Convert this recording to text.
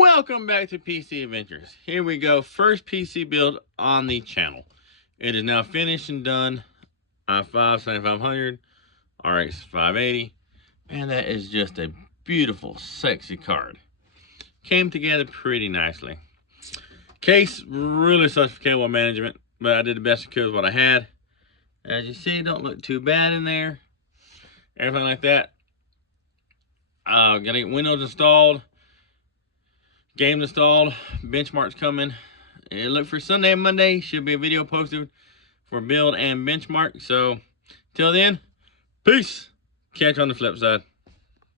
Welcome back to PC Adventures. Here we go, first PC build on the channel. It is now finished and done. i5 7500, RX 580. Man, that is just a beautiful, sexy card. Came together pretty nicely. Case really sucks for cable management, but I did the best I could with what I had. As you see, don't look too bad in there. Everything like that. Gotta get Windows installed. Games installed, benchmarks coming. And look for Sunday and Monday. Should be a video posted for build and benchmark. So, till then, peace. Catch you on the flip side.